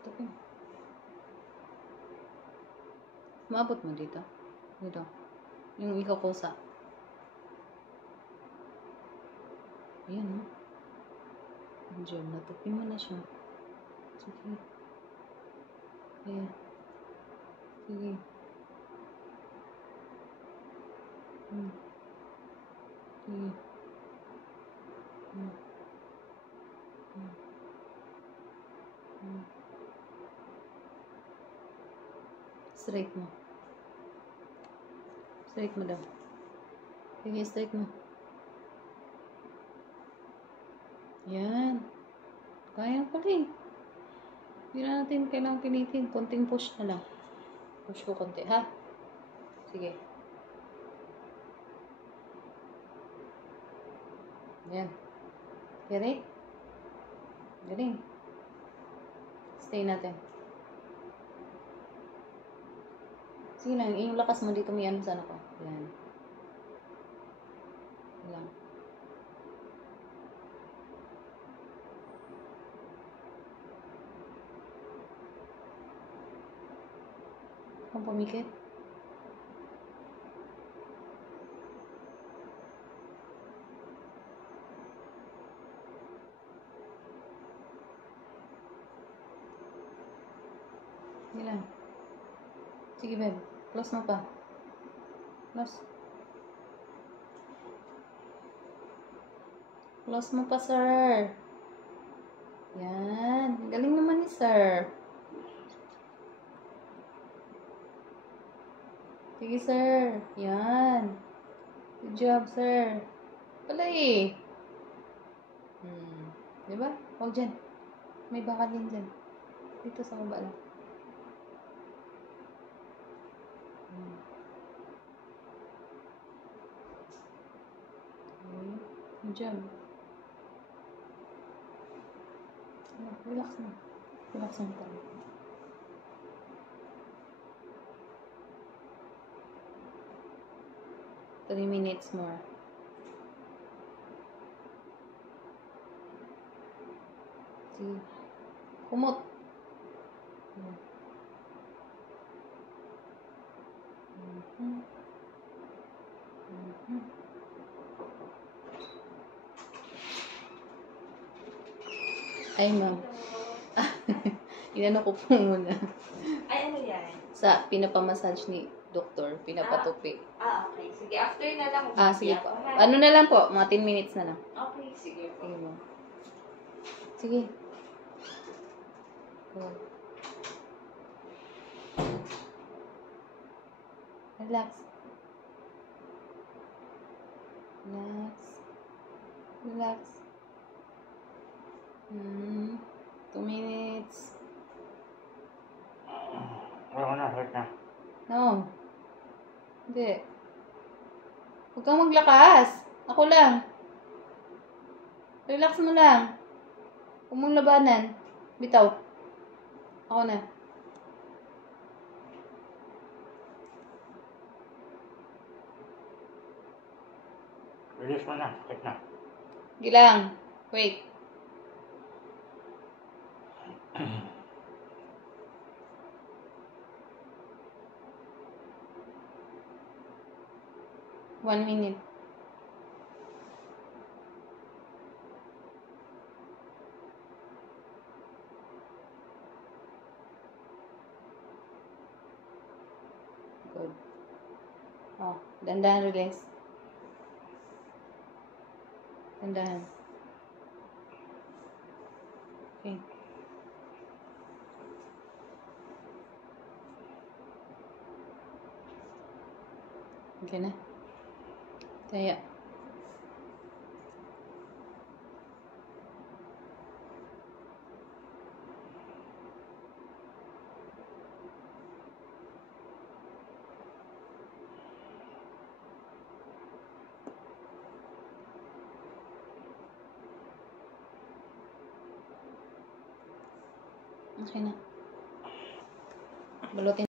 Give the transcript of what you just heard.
Tapin. Maabot mo dito. Dito. Yung ikaw kusa. Ayan, no? Diyan, natupin mo na siya. Sige. Ayan. Sige. Sige. Straight mo. Straight mo daw. Sige, straight mo. Yan. Kaya pala eh. Hindi na natin kailangang pinitin. Konting push na lang. Push ko konti, ha? Sige. Yan. Galing? Galing. Stay natin. Sige lang, yung lakas mo dito may ano sana ko. Yan. Yan. Kung pumikit. Sige lang. Sige, babe. Close mo pa. Close. Close mo pa, sir. Yan. Galing naman ni sir. Sige, sir. Yan. Good job, sir. Pala eh. Diba? Huwag dyan. May bakal din dyan. Dito sa baba lang. Okay. Good job. Relax na. Relax na tayo. Three minutes more. Sige. Kumot. Ay, ma'am. Inano ko po muna. Ay, ano yan? Sa pinapamassage ni doktor, pinapatupi. Okay. Sige, after na lang. Sige po. Ano na lang po, mga 10 minutes na lang. Okay, sige po. Sige mo. Sige. Go. Relax. Relax. Relax. 2 minutes. Wala na, hurt na. No. Hindi. Huwag kang maglakas. Ako lang. Relax mo lang. Huwag mong labanan. Bitaw. Ako na. Release mo na, sakit na. Gilang. Wait. One minute. Good. Oh, dandahan release. Dandahan. Okay. Okay na. Kaya. Okay na. Balutin.